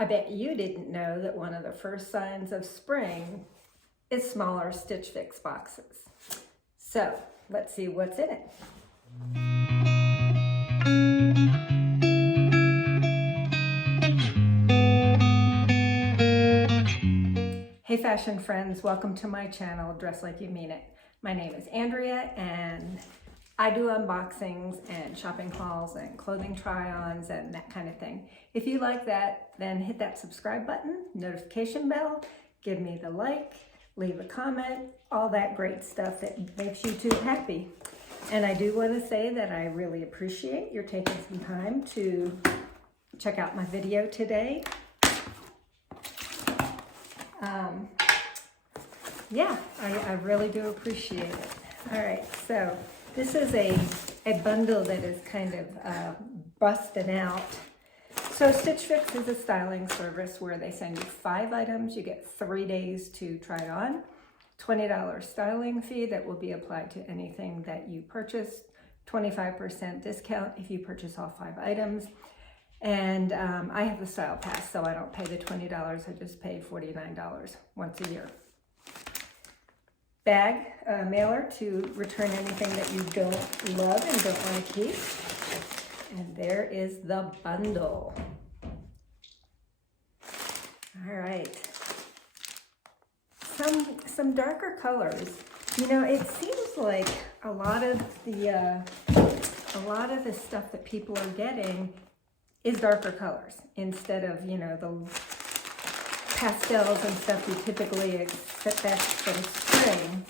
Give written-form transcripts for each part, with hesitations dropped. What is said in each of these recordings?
I bet you didn't know that one of the first signs of spring is smaller Stitch Fix boxes. So let's see what's in it. Hey fashion friends, welcome to my channel, Dress Like You Mean It. My name is Andrea and I do unboxings and shopping hauls and clothing try-ons and that kind of thing. If you like that, then hit that subscribe button, notification bell, give me the like, leave a comment, all that great stuff that makes YouTube happy. And I do want to say that I really appreciate your taking some time to check out my video today. Yeah, I really do appreciate it. All right, so this is a bundle that is kind of busted out. So Stitch Fix is a styling service where they send you 5 items. You get 3 days to try it on. $20 styling fee that will be applied to anything that you purchase. 25% discount if you purchase all 5 items. And I have the Style Pass, so I don't pay the $20. I just pay $49 once a year. Bag, mailer to return anything that you don't love and don't want to keep. And there is the bundle. All right. Some darker colors. You know, it seems like a lot of the stuff that people are getting is darker colors instead of, you know, the pastels and stuff you typically expect from spring.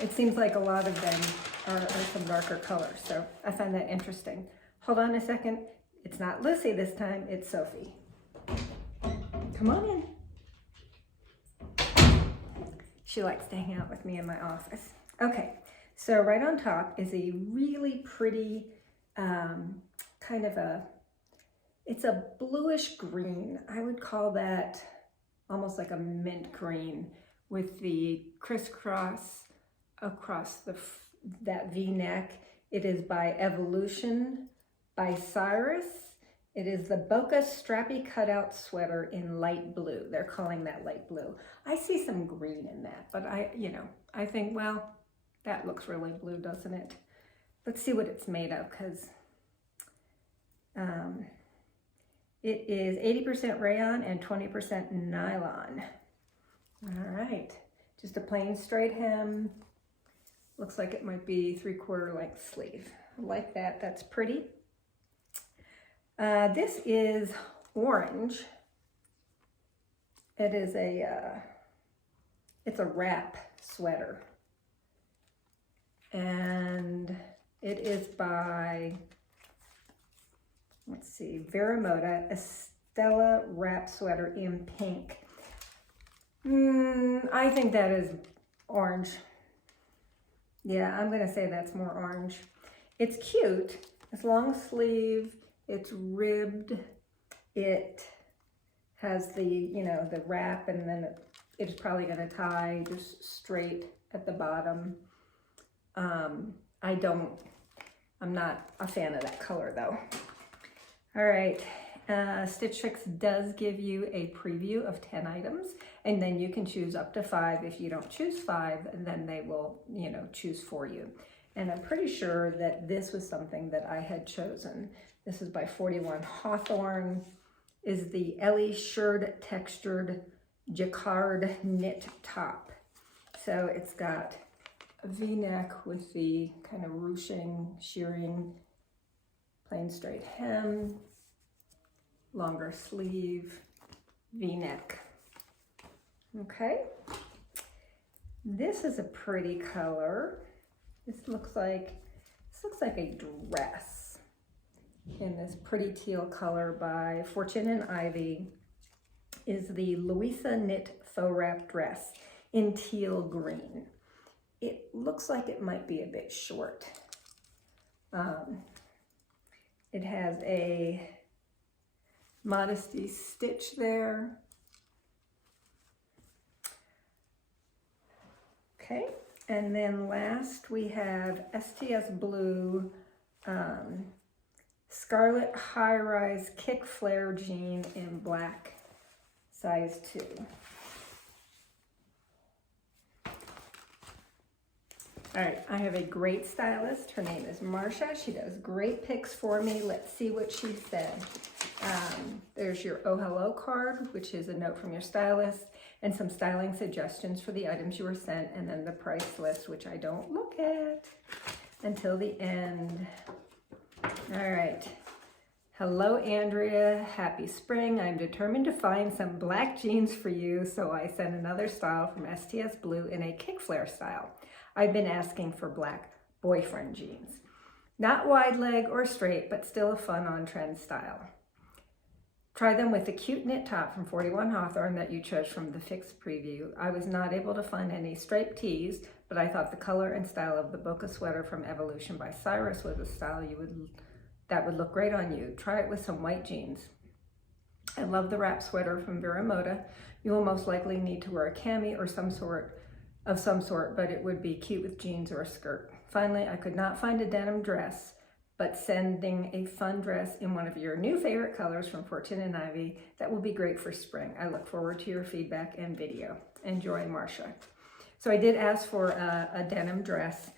It seems like a lot of them are some darker colors, so I find that interesting. Hold on a second. It's not Lucy this time, it's Sophie. Come on in. She likes to hang out with me in my office. Okay, so right on top is a really pretty kind of it's a bluish green. I would call that almost like a mint green with the crisscross across that V-neck. It is by Evolution by CYRUS. It is the Boca Strappy cutout sweater in light blue. They're calling that light blue. I see some green in that, but I think, well, that looks really blue, doesn't it? Let's see what it's made of, because it is 80% rayon and 20% nylon. All right, just a plain straight hem. Looks like it might be 3/4 length sleeve. I like that, that's pretty. This is orange. It is it's a wrap sweater. And it is by, let's see, VERO MODA, Estella wrap sweater in pink. I think that is orange. Yeah, I'm gonna say that's more orange. It's cute. It's long sleeve. It's ribbed. It has the, you know, the wrap, and then it's probably gonna tie just straight at the bottom. I'm not a fan of that color though. All right, Stitch Fix does give you a preview of 10 items, and then you can choose up to 5. If you don't choose 5, then they will, you know, choose for you. And I'm pretty sure that this was something that I had chosen. This is by 41 Hawthorn, is the Ellie Shirred textured Jacquard knit top. So it's got a V-neck with the kind of ruching, shearing, plain straight hem, longer sleeve, V-neck. Okay, this is a pretty color. This looks like a dress in this pretty teal color by Fortune and Ivy. Is the Louisa knit faux wrap dress in teal green. It looks like it might be a bit short. It has a modesty stitch there. Okay, and then last we have STS Blue Scarlett high-rise kick flare jean in black, size 2. All right, I have a great stylist. Her name is Marcia. She does great picks for me. Let's see what she said. There's your Oh Hello card, which is a note from your stylist, and some styling suggestions for the items you were sent, and then the price list, which I don't look at until the end. All right. Hello, Andrea. Happy spring. I'm determined to find some black jeans for you, so I sent another style from STS Blue in a kick flare style. I've been asking for black boyfriend jeans. Not wide leg or straight, but still a fun on-trend style. Try them with the cute knit top from 41 Hawthorn that you chose from the fixed preview. I was not able to find any striped tees, but I thought the color and style of the Boca sweater from Evolution by CYRUS was a style that would look great on you. Try it with some white jeans. I love the wrap sweater from VERO MODA. You will most likely need to wear a cami or some sort, but it would be cute with jeans or a skirt. Finally, I could not find a denim dress, but sending a fun dress in one of your new favorite colors from Fortune and Ivy that will be great for spring. I look forward to your feedback and video. Enjoy, Marcia. So I did ask for a denim dress,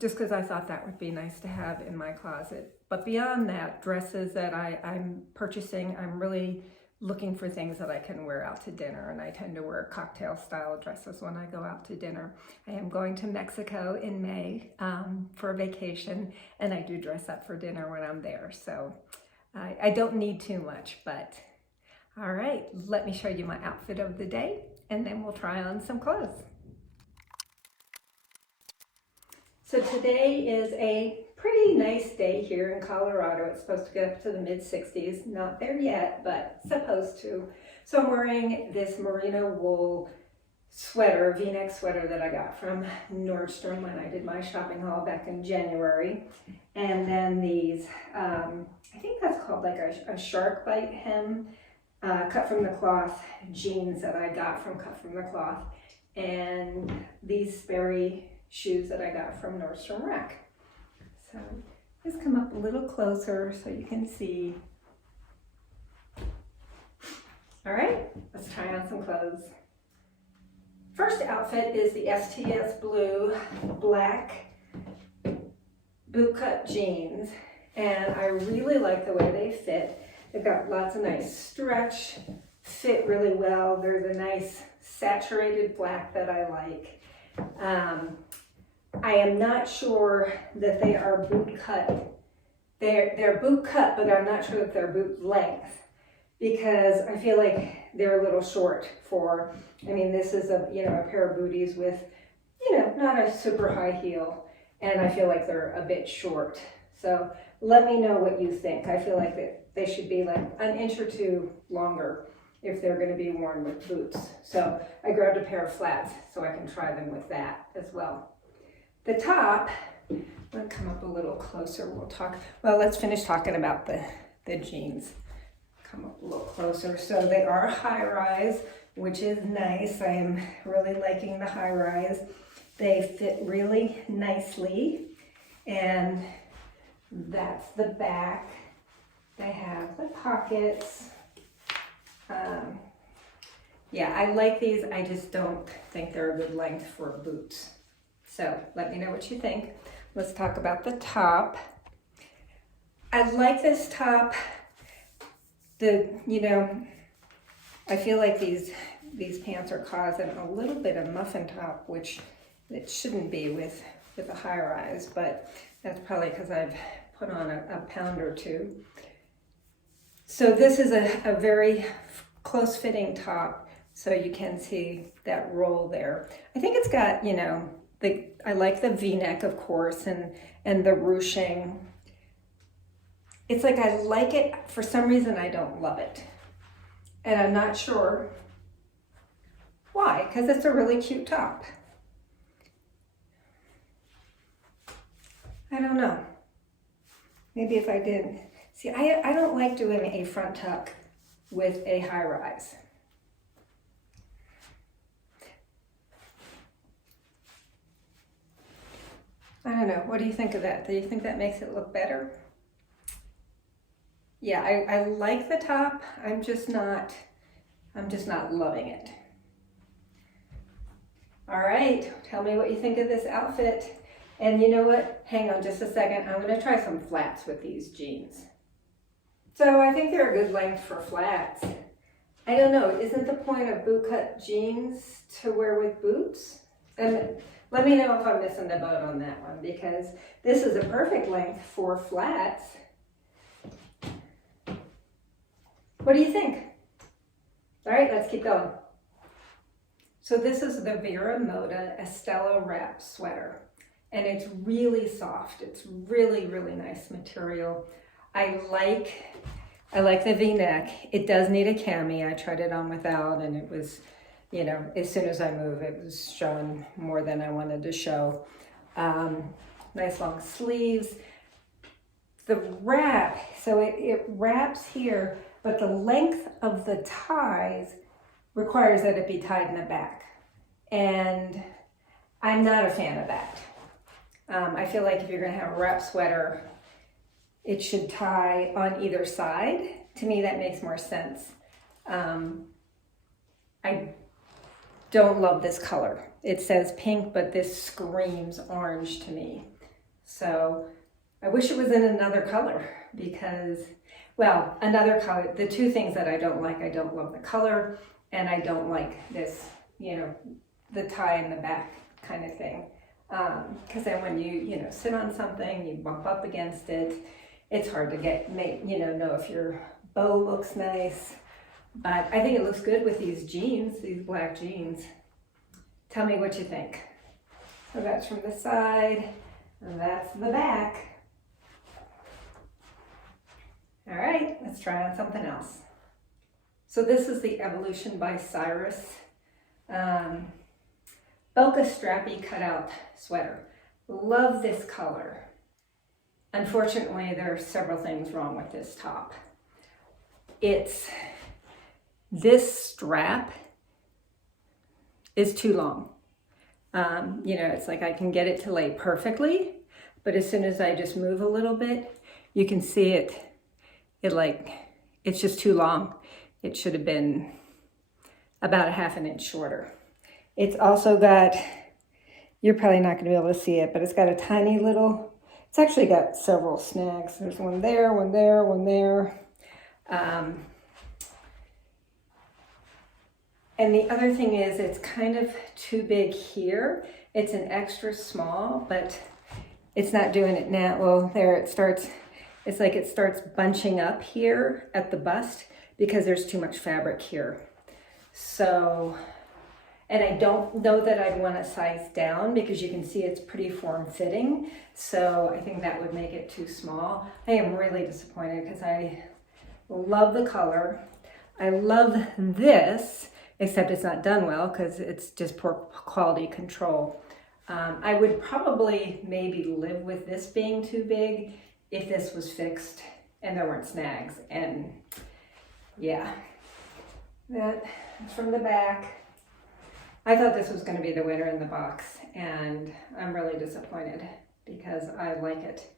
just because I thought that would be nice to have in my closet. But beyond that, dresses that I'm purchasing, I'm really looking for things that I can wear out to dinner, and I tend to wear cocktail style dresses when I go out to dinner. I am going to Mexico in May for a vacation, and I do dress up for dinner when I'm there, so I don't need too much. But all right, let me show you my outfit of the day, and then we'll try on some clothes. So today is a pretty nice day here in Colorado. It's supposed to get up to the mid-60s. Not there yet, but supposed to. So I'm wearing this merino wool sweater, v-neck sweater that I got from Nordstrom when I did my shopping haul back in January. And then these, I think that's called like a shark bite hem, cut from the cloth jeans that I got from Cut From The Cloth. And these Sperry shoes that I got from Nordstrom Rack. So just come up a little closer so you can see. All right, let's try on some clothes. First outfit is the STS Blue black bootcut jeans, and I really like the way they fit. They've got lots of nice stretch, fit really well. There's a nice saturated black that I like. I am not sure that they are boot cut. They're boot cut, but I'm not sure that they're boot length, because I feel like they're a little short for, I mean, this is a pair of booties with, not a super high heel, and I feel like they're a bit short. So let me know what you think. I feel like that they should be like an inch or two longer if they're going to be worn with boots. So I grabbed a pair of flats so I can try them with that as well. The top, I'm going to come up a little closer. Let's finish talking about the jeans. Come up a little closer. So they are high rise, which is nice. I am really liking the high rise. They fit really nicely, and that's the back. They have the pockets. Yeah, I like these. I just don't think they're a good length for boots. So let me know what you think. Let's talk about the top. I like this top. I feel like these pants are causing a little bit of muffin top, which it shouldn't be with a high rise, but that's probably because I've put on a pound or two. So this is a very close fitting top, so you can see that roll there. I think it's got, I like the V-neck, of course, and the ruching. It's like I like it. For some reason, I don't love it. And I'm not sure why, because it's a really cute top. I don't know. Maybe if I did. See, I don't like doing a front tuck with a high rise. I don't know. What do you think of that? Do you think that makes it look better? yeah, I like the top. I'm just not loving it. All right, tell me what you think of this outfit. And you know what? Hang on just a second. I'm gonna try some flats with these jeans. So I think they're a good length for flats. I don't know, isn't the point of bootcut jeans to wear with boots? And let me know if I'm missing the boat on that one, because this is a perfect length for flats. What do you think? All right, let's keep going. So this is the VERO MODA Estella wrap sweater, and it's really soft. It's really, really nice material. I like the V-neck. It does need a cami. I tried it on without, and it was, you know, as soon as I move, it was showing more than I wanted to show. Nice long sleeves. The wrap, so it wraps here, but the length of the ties requires that it be tied in the back. And I'm not a fan of that. I feel like if you're gonna have a wrap sweater, it should tie on either side. To me, that makes more sense. I don't love this color. It says pink, but this screams orange to me. So I wish it was in another color because, well, another color, the two things that I don't love the color, and I don't like this, you know, the tie in the back kind of thing. Because then when you know, sit on something, you bump up against it, it's hard to know if your bow looks nice. But I think it looks good with these jeans, these black jeans. Tell me what you think. So that's from the side, and that's the back. All right, let's try on something else. So this is the Evolution by CYRUS Boca Strappy cutout sweater. Love this color. Unfortunately, there are several things wrong with this top. This strap is too long. You know, it's like I can get it to lay perfectly, but as soon as I just move a little bit, you can see it's just too long. It should have been about a ½ inch shorter. It's also got, you're probably not gonna be able to see it, but it's got a tiny little, it's actually got several snags. There's one there, one there, one there. And the other thing is it's kind of too big here. It's an extra small, but it's not doing it now. Well, there it starts, it's like it starts bunching up here at the bust because there's too much fabric here. So, and I don't know that I'd want to size down because you can see it's pretty form-fitting. So I think that would make it too small. I am really disappointed because I love the color. I love this, except it's not done well because it's just poor quality control. I would probably maybe live with this being too big if this was fixed and there weren't snags. And yeah, that's from the back. I thought this was going to be the winner in the box, and I'm really disappointed because I like it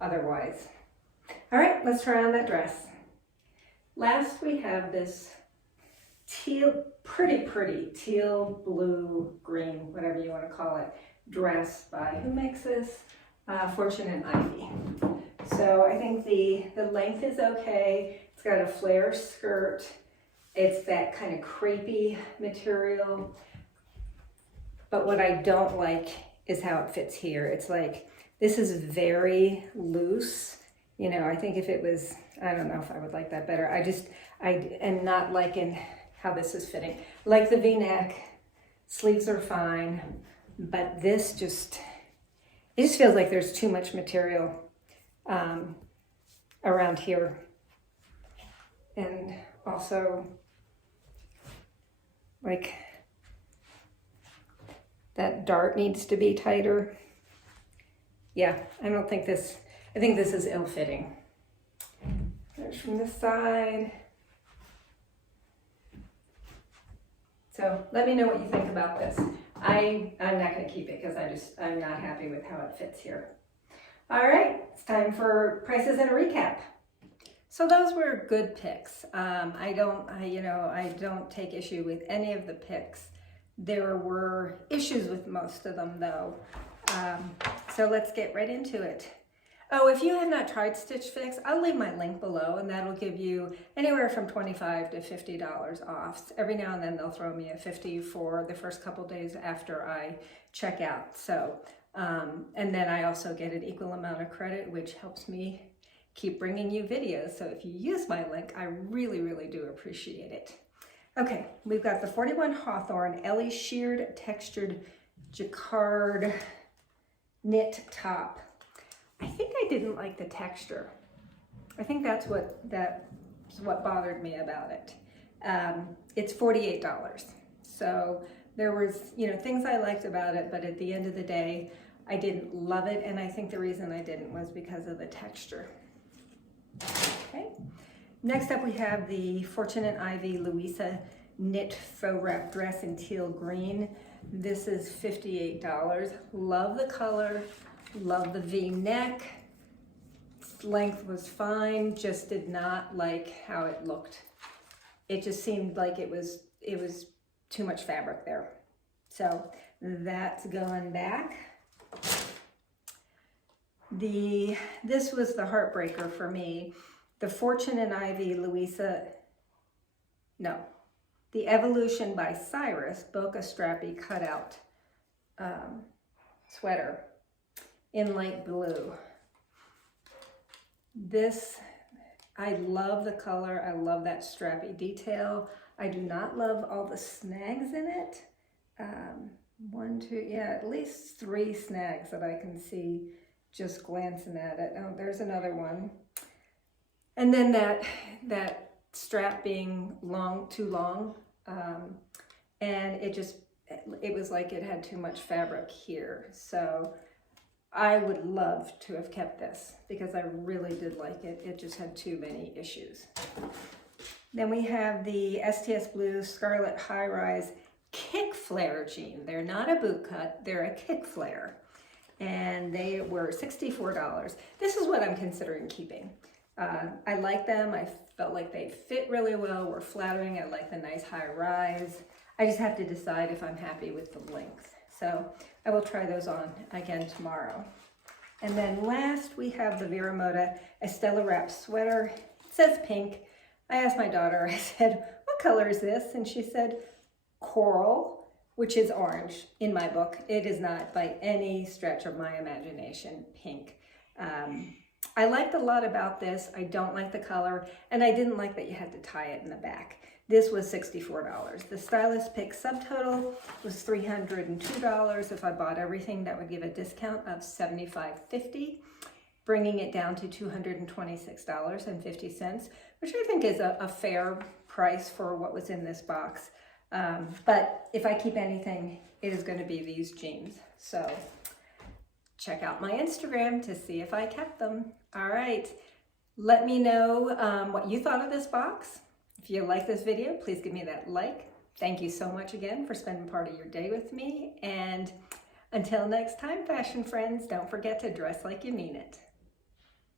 otherwise. All right, let's try on that dress. Last we have this teal, pretty teal, blue, green, whatever you want to call it, dress by, who makes this? Fortune and Ivy. So I think the length is okay. It's got a flare skirt. It's that kind of crepey material. But what I don't like is how it fits here. It's like, this is very loose. You know, I think if it was, I don't know if I would like that better. I am not liking how this is fitting. Like the V-neck, sleeves are fine, but this just, it just feels like there's too much material around here. And also, like, that dart needs to be tighter. Yeah, I think this is ill-fitting. There's from this side. So let me know what you think about this. I'm not going to keep it because I'm not happy with how it fits here. All right, it's time for prices and a recap. So those were good picks. I don't take issue with any of the picks. There were issues with most of them though. So let's get right into it. Oh, if you have not tried Stitch Fix, I'll leave my link below, and that'll give you anywhere from $25 to $50 off. Every now and then they'll throw me a $50 for the first couple days after I check out. So, and then I also get an equal amount of credit, which helps me keep bringing you videos. So if you use my link, I really, really do appreciate it. Okay, we've got the 41 Hawthorn Ellie Shirred Textured Jacquard Knit Top. I think I didn't like the texture. I think that's what bothered me about it. It's $48. So there was, things I liked about it, but at the end of the day, I didn't love it. And I think the reason I didn't was because of the texture. Okay. Next up, we have the Fortune and Ivy Louisa Knit Faux Wrap Dress in teal green. This is $58. Love the color. Love the V-neck. Length was fine, just did not like how it looked. It just seemed like it was too much fabric there. So that's going back. This was the heartbreaker for me. The Fortune and Ivy Louisa, no, the Evolution by CYRUS Boca Strappy cutout sweater in light blue. This, I love the color. I love that strappy detail. I do not love all the snags in it. At least 3 snags that I can see just glancing at it. Oh, there's another one. And then that strap being too long, and it was like it had too much fabric here. So I would love to have kept this because I really did like it. It just had too many issues. Then we have the STS Blue Scarlett High Rise Kick Flare jean. They're not a boot cut, they're a kick flare. And they were $64. This is what I'm considering keeping. I like them. I felt like they fit really well, were flattering. I like the nice high rise. I just have to decide if I'm happy with the length. So I will try those on again tomorrow. And then last we have the VERO MODA Estella wrap sweater. It says pink. I asked my daughter, I said, what color is this? And she said, coral, which is orange in my book. It is not by any stretch of my imagination pink. I liked a lot about this. I don't like the color, and I didn't like that you had to tie it in the back. This was $64. The Stylist pick subtotal was $302. If I bought everything, that would give a discount of $75.50, bringing it down to $226.50, which I think is a fair price for what was in this box. But if I keep anything, it is going to be these jeans. So check out my Instagram to see if I kept them. All right. Let me know what you thought of this box. If you like this video, please give me that like. Thank you so much again for spending part of your day with me. And until next time, fashion friends, don't forget to dress like you mean it.